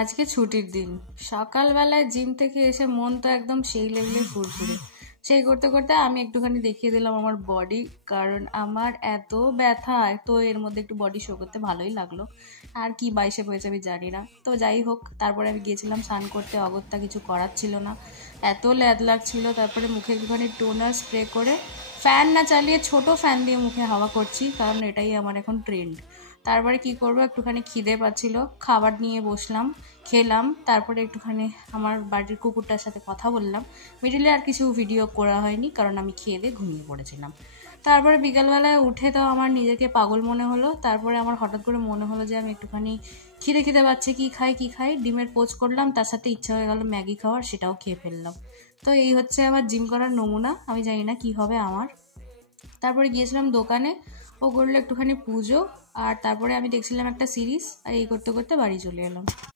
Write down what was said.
আজকে ছুটির দিন। সকালবেলায় জিম থেকে এসে মন তো একদম সেই লেভেলে ফুরফুরে। সেই করতে করতে আমি একটুখানি দেখিয়ে দিলাম আমার বডি, কারণ আমার এত ব্যথা, তো এর মধ্যে একটু বডি শো করতে ভালোই লাগলো। আর কি বাইসেপ হয়েছে আমি জানি না, তো যাই হোক। তারপরে আমি গিয়েছিলাম স্নান করতে, অগত্যা কিছু করার ছিল না, এত ল্যাদ লাগছিল। তারপরে মুখে একটুখানি টোনার স্প্রে করে ফ্যান না চালিয়ে ছোট ফ্যান দিয়ে মুখে হাওয়া করছি, কারণ এটাই আমার এখন ট্রেন্ড। তারপরে কি করব, একটুখানি খিদে পাচ্ছিল, খাবার নিয়ে বসলাম, খেলাম। তারপরে একটুখানি আমার বাড়ির কুকুরটার সাথে কথা বললাম। মিডিলে আর কিছু ভিডিও করা হয়নি, কারণ আমি খেয়ে দিয়ে ঘুমিয়ে পড়েছিলাম। তারপরে বিকালবেলায় উঠে তো আমার নিজেকে পাগল মনে হলো। তারপরে আমার হঠাৎ করে মনে হলো যে আমি একটুখানি খিদে খিদে পাচ্ছে, কি খাই, ডিমের পোচ করলাম, তার সাথে ইচ্ছা হয়ে গেল ম্যাগি খাওয়ার, সেটাও খেয়ে ফেললাম। তো এই হচ্ছে আমার জিম করার নমুনা। আমি জানি না কি হবে আমার। তারপরে গিয়েছিলাম দোকানে, ও করলো একটুখানি পুজো, আর তারপরে আমি দেখছিলাম একটা সিরিজ, আর এই করতে করতে বাড়ি চলে এলাম।